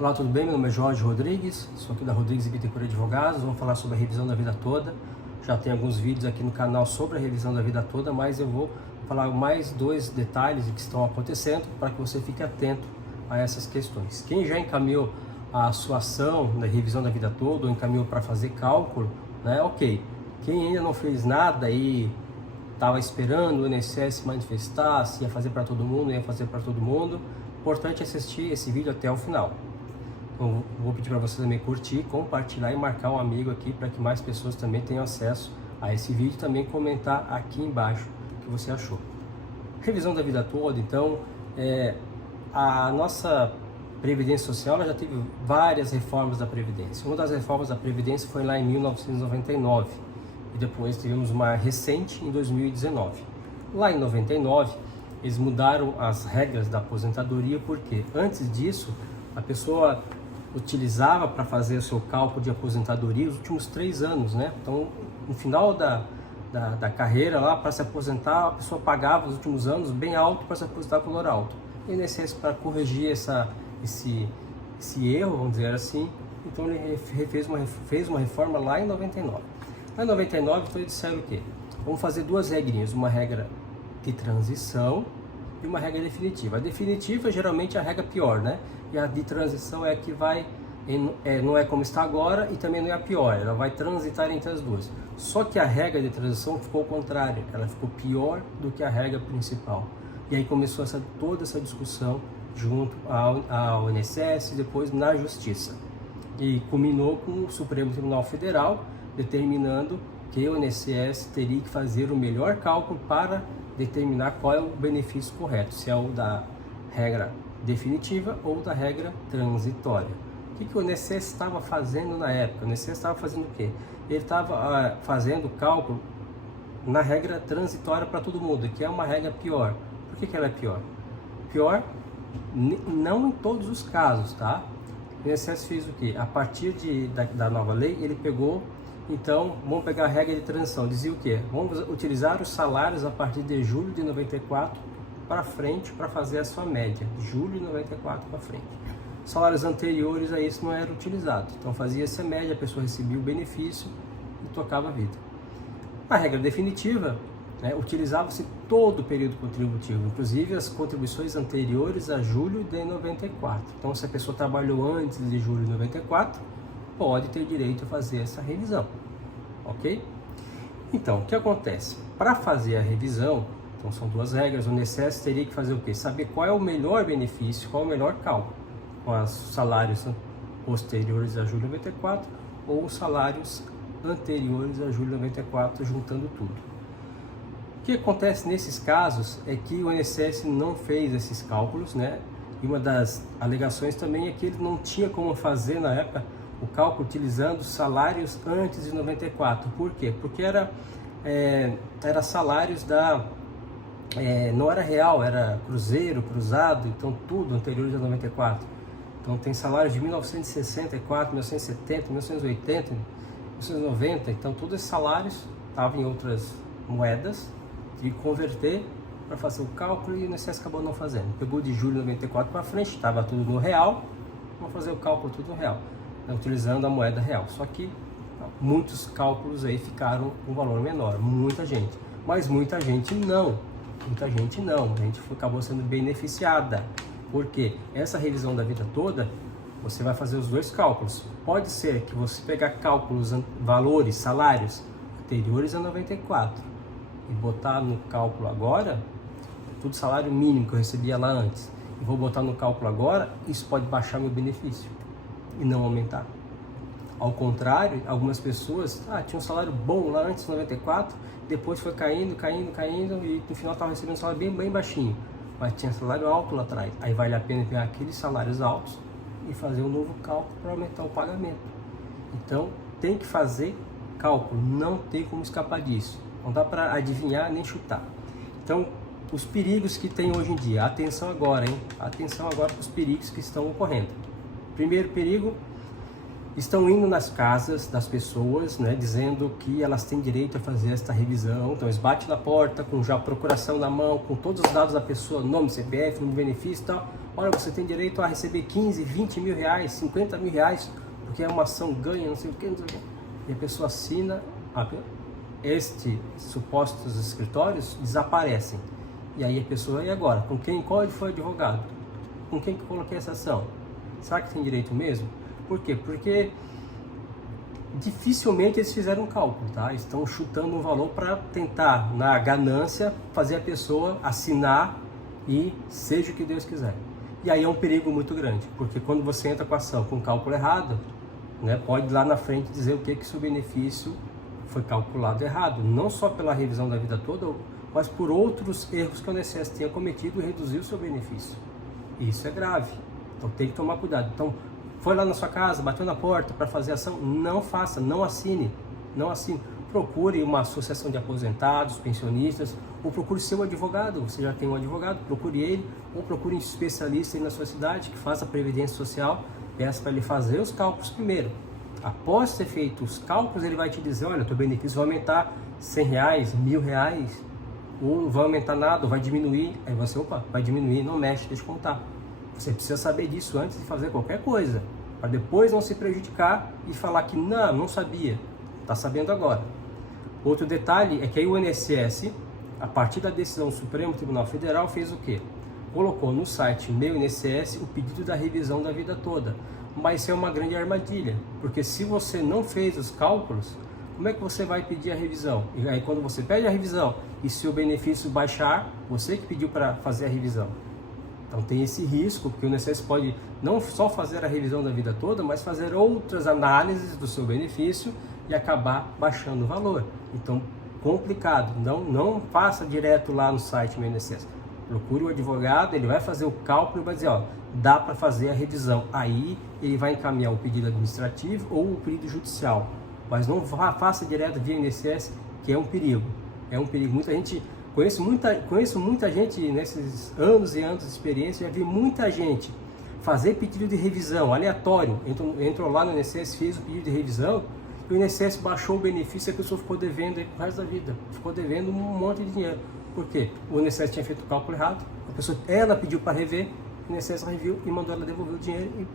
Olá, tudo bem? Meu nome é Jorge Rodrigues, sou aqui da Rodrigues e Bittencourt Advogados. Vamos falar sobre a revisão da vida toda. Já tem alguns vídeos aqui no canal sobre a revisão da vida toda, mas eu vou falar mais dois detalhes que estão acontecendo para que você fique atento a essas questões. Quem já encaminhou a sua ação da revisão da vida toda ou encaminhou para fazer cálculo, né? Ok. Quem ainda não fez nada e estava esperando o INSS manifestar, se ia fazer para todo mundo, ia fazer para todo mundo, importante assistir esse vídeo até o final. Então, vou pedir para você também curtir, compartilhar e marcar um amigo aqui para que mais pessoas também tenham acesso a esse vídeo e também comentar aqui embaixo o que você achou. Revisão da vida toda, então, a nossa Previdência Social ela já teve várias reformas da Previdência. Uma das reformas da Previdência foi lá em 1999 e depois tivemos uma recente em 2019. Lá em 99, eles mudaram as regras da aposentadoria porque antes disso a pessoa utilizava para fazer o seu cálculo de aposentadoria os últimos 3 anos, né? Então, no final da carreira lá, para se aposentar, a pessoa pagava os últimos anos bem alto para se aposentar com valor alto. E o INSS, para corrigir esse erro, vamos dizer assim, então ele fez uma reforma lá em 99. Lá em 99, então eles disseram o quê? Vamos fazer duas regrinhas, uma regra de transição e uma regra definitiva. A definitiva geralmente é a regra pior, né? E a de transição é a que vai, não é como está agora e também não é a pior, ela vai transitar entre as duas. Só que a regra de transição ficou ao contrário, ela ficou pior do que a regra principal. E aí começou toda essa discussão junto ao INSS e depois na Justiça. E culminou com o Supremo Tribunal Federal determinando que o INSS teria que fazer o melhor cálculo para determinar qual é o benefício correto, se é o da regra definitiva ou da regra transitória. O que o INSS estava fazendo na época? O INSS estava fazendo o quê? Ele estava fazendo o cálculo na regra transitória para todo mundo, que é uma regra pior. Por que ela é pior? Pior, não em todos os casos, tá? O INSS fez o quê? A partir da nova lei, ele pegou, então, vamos pegar a regra de transição, dizia o quê? Vamos utilizar os salários a partir de julho de 94 para frente para fazer a sua média, julho de 94 para frente. Salários anteriores a isso não era utilizado, então fazia-se a média, a pessoa recebia o benefício e tocava a vida. A regra definitiva, né, utilizava-se todo o período contributivo, inclusive as contribuições anteriores a julho de 94. Então, se a pessoa trabalhou antes de julho de 94, pode ter direito a fazer essa revisão, ok? Então, o que acontece? Para fazer a revisão, então são duas regras, o INSS teria que fazer o quê? Saber qual é o melhor benefício, qual é o melhor cálculo, com os salários posteriores a julho de 94 ou os salários anteriores a julho de 94, juntando tudo. O que acontece nesses casos é que o INSS não fez esses cálculos, né? E uma das alegações também é que ele não tinha como fazer na época o cálculo utilizando salários antes de 94. Por quê? Porque era salários não era real, era cruzeiro, cruzado, então tudo anterior a 94. Então tem salários de 1964, 1970, 1980, 1990, então todos esses salários estavam em outras moedas, de converter para fazer o cálculo e o INSS acabou não fazendo. Pegou de julho de 94 para frente, estava tudo no real, vamos fazer o cálculo tudo no real, utilizando a moeda real. Só que muitos cálculos aí ficaram com um valor menor, muita gente. Mas muita gente não, a gente acabou sendo beneficiada. Porque essa revisão da vida toda, você vai fazer os dois cálculos. Pode ser que você pegar cálculos, valores, salários anteriores a 94 e botar no cálculo agora, tudo salário mínimo que eu recebia lá antes, e vou botar no cálculo agora, isso pode baixar meu benefício e não aumentar. Ao contrário, algumas pessoas tinham um salário bom lá antes de 94, depois foi caindo e no final estava recebendo um salário bem baixinho, mas tinha salário alto lá atrás. Aí vale a pena pegar aqueles salários altos e fazer um novo cálculo para aumentar o pagamento. Então tem que fazer cálculo, não tem como escapar disso, não dá para adivinhar nem chutar. Então os perigos que tem hoje em dia, atenção agora, hein? Atenção agora para os perigos que estão ocorrendo. Primeiro perigo, estão indo nas casas das pessoas, né, dizendo que elas têm direito a fazer esta revisão. Então eles batem na porta com já a procuração na mão, com todos os dados da pessoa, nome, CPF, número de benefício e tal. Olha, você tem direito a receber 15, 20 mil reais, 50 mil reais, porque é uma ação ganha, não sei o que, não sei o que. E a pessoa assina, estes supostos escritórios desaparecem. E aí a pessoa, e agora? Com quem? Qual foi o advogado? Com quem que eu coloquei essa ação? Será que tem direito mesmo? Por quê? Porque dificilmente eles fizeram um cálculo, tá? Estão chutando um valor para tentar, na ganância, fazer a pessoa assinar e seja o que Deus quiser. E aí é um perigo muito grande, porque quando você entra com a ação com cálculo errado, né, pode lá na frente dizer o que seu benefício foi calculado errado, não só pela revisão da vida toda, mas por outros erros que o INSS tenha cometido e reduzir o seu benefício. E isso é grave, então tem que tomar cuidado. Então, foi lá na sua casa, bateu na porta para fazer ação, não faça, não assine, não assine. Procure uma associação de aposentados, pensionistas, ou procure seu advogado. Você já tem um advogado, procure ele, ou procure um especialista aí na sua cidade que faça a previdência social, peça para ele fazer os cálculos primeiro. Após ter feito os cálculos, ele vai te dizer, olha, teu benefício vai aumentar 100 reais, 1.000 reais, ou não vai aumentar nada, ou vai diminuir. Aí você, opa, vai diminuir, não mexe, deixa eu contar. Você precisa saber disso antes de fazer qualquer coisa, para depois não se prejudicar e falar que não sabia, está sabendo agora. Outro detalhe é que aí o INSS, a partir da decisão do Supremo Tribunal Federal, fez o quê? Colocou no site Meu INSS o pedido da revisão da vida toda. Mas isso é uma grande armadilha, porque se você não fez os cálculos, como é que você vai pedir a revisão? E aí quando você pede a revisão e se o benefício baixar, você que pediu para fazer a revisão. Então tem esse risco, porque o INSS pode não só fazer a revisão da vida toda, mas fazer outras análises do seu benefício e acabar baixando o valor. Então, complicado. Não faça direto lá no site do INSS. Procure o advogado, ele vai fazer o cálculo e vai dizer, ó, dá para fazer a revisão. Aí ele vai encaminhar o pedido administrativo ou o pedido judicial. Mas não faça direto via INSS, que é um perigo. É um perigo. Muita gente... Conheço muita gente nesses anos e anos de experiência, já vi muita gente fazer pedido de revisão aleatório, entrou lá no INSS, fez o pedido de revisão, e o INSS baixou o benefício e a pessoa ficou devendo aí pro resto da vida, ficou devendo um monte de dinheiro. Por quê? O INSS tinha feito o cálculo errado, a pessoa, ela pediu para rever, o INSS reviu e mandou ela devolver o dinheiro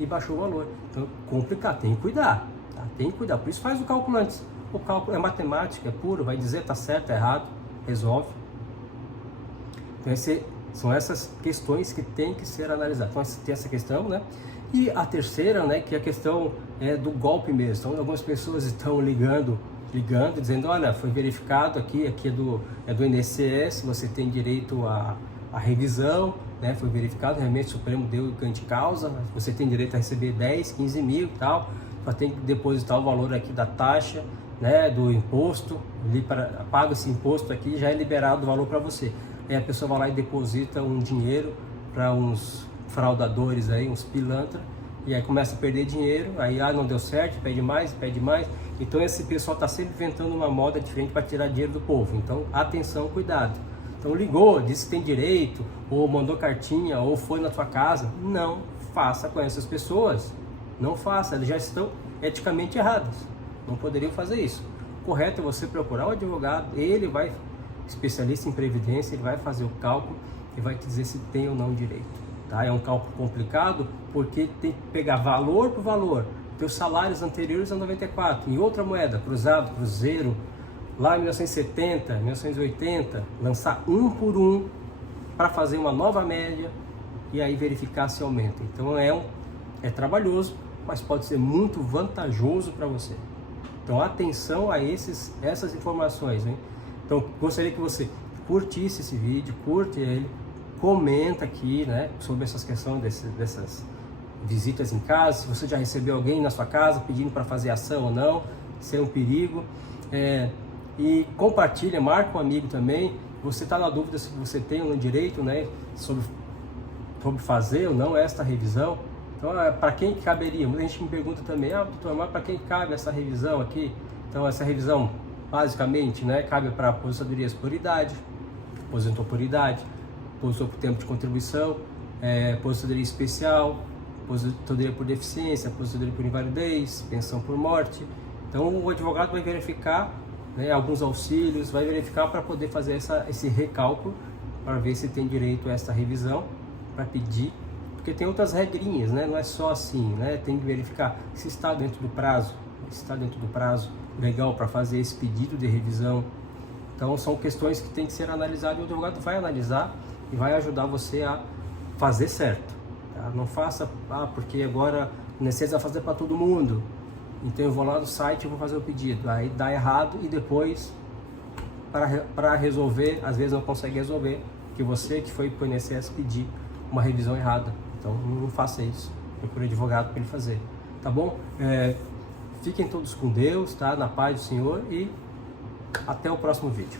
e baixou o valor. Então, complicado, tem que cuidar, tá? Tem que cuidar, por isso faz o cálculo antes. O cálculo é matemática, é puro, vai dizer tá certo, tá errado, resolve. Então são essas questões que tem que ser analisadas. Então tem essa questão, né? E a terceira, né, que é a questão do golpe mesmo. Então algumas pessoas estão ligando, dizendo, olha, foi verificado aqui é do INSS, você tem direito à revisão, né? Foi verificado, realmente o Supremo deu grande causa, você tem direito a receber 10, 15 mil e tal, só tem que depositar o valor aqui da taxa, né, do imposto, paga esse imposto aqui, já é liberado o valor para você. Aí a pessoa vai lá e deposita um dinheiro para uns fraudadores aí, uns pilantra, e aí começa a perder dinheiro, aí não deu certo, pede mais. Então esse pessoal está sempre inventando uma moda diferente para tirar dinheiro do povo. Então atenção, cuidado. Então ligou, disse que tem direito, ou mandou cartinha, ou foi na tua casa. Não faça com essas pessoas. Não faça, elas já estão eticamente erradas. Não poderiam fazer isso. O correto é você procurar um advogado, ele vai, especialista em previdência, ele vai fazer o cálculo e vai te dizer se tem ou não direito. Tá? É um cálculo complicado porque tem que pegar valor por valor. Teus salários anteriores a 94, em outra moeda, cruzado, cruzeiro, lá em 1970, 1980, lançar um por um para fazer uma nova média e aí verificar se aumenta. Então é trabalhoso, mas pode ser muito vantajoso para você. Então atenção a essas informações, hein? Então gostaria que você curtisse esse vídeo, curte ele, comenta aqui, né, sobre essas questões dessas visitas em casa, se você já recebeu alguém na sua casa pedindo para fazer ação ou não, se é um perigo, e compartilha, marca um amigo também. Você está na dúvida se você tem ou não direito, né, sobre fazer ou não esta revisão. Então, para quem caberia? Muita gente me pergunta também, doutor, mas para quem cabe essa revisão aqui? Então, essa revisão, basicamente, né, cabe para aposentadorias por idade, aposentou por idade, aposentou por tempo de contribuição, aposentadoria especial, aposentadoria por deficiência, aposentadoria por invalidez, pensão por morte. Então o advogado vai verificar, né, alguns auxílios, vai verificar para poder fazer esse recálculo, para ver se tem direito a essa revisão, para pedir, porque tem outras regrinhas, né? Não é só assim, né? Tem que verificar se está dentro do prazo, legal para fazer esse pedido de revisão. Então são questões que tem que ser analisadas e o advogado vai analisar e vai ajudar você a fazer certo. Tá? Não faça, porque agora o INSS vai fazer para todo mundo, então eu vou lá no site e vou fazer o pedido. Aí dá errado e depois, para resolver, às vezes não consegue resolver, porque você que foi para o INSS pedir uma revisão errada. Então não faça isso, procure advogado para ele fazer. Tá bom? Fiquem todos com Deus, tá? Na paz do Senhor e até o próximo vídeo.